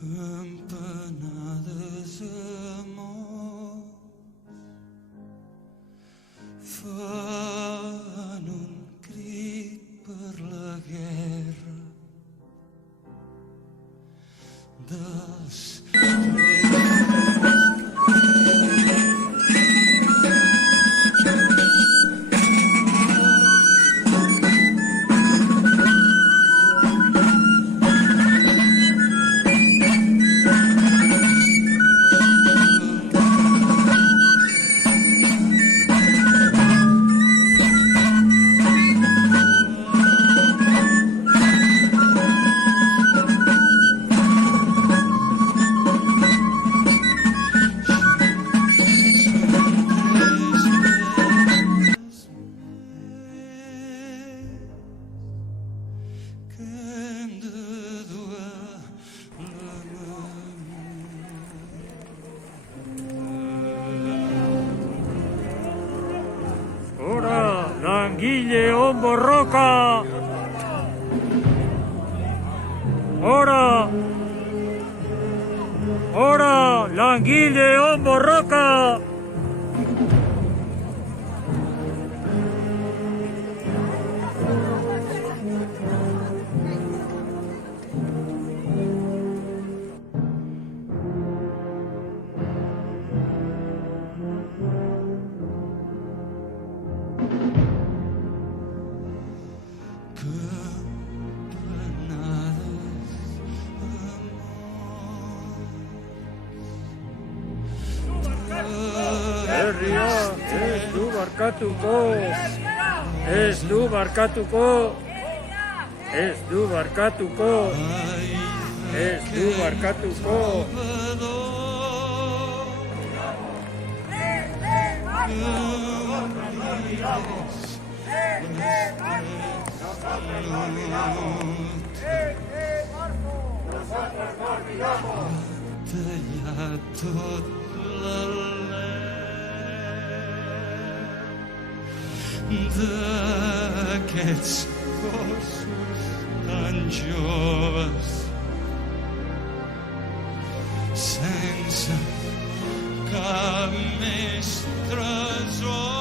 Campanades amor fan un crit per la guerra dels Langile on borroka! Ora, langile on borroka! Herria, ez du barkatuko! Ez du barkatuko! Ez du barkatuko! Ez du barkatuko! tallat tot l'alè d'aquests cossos tan joves sense cap més tresor.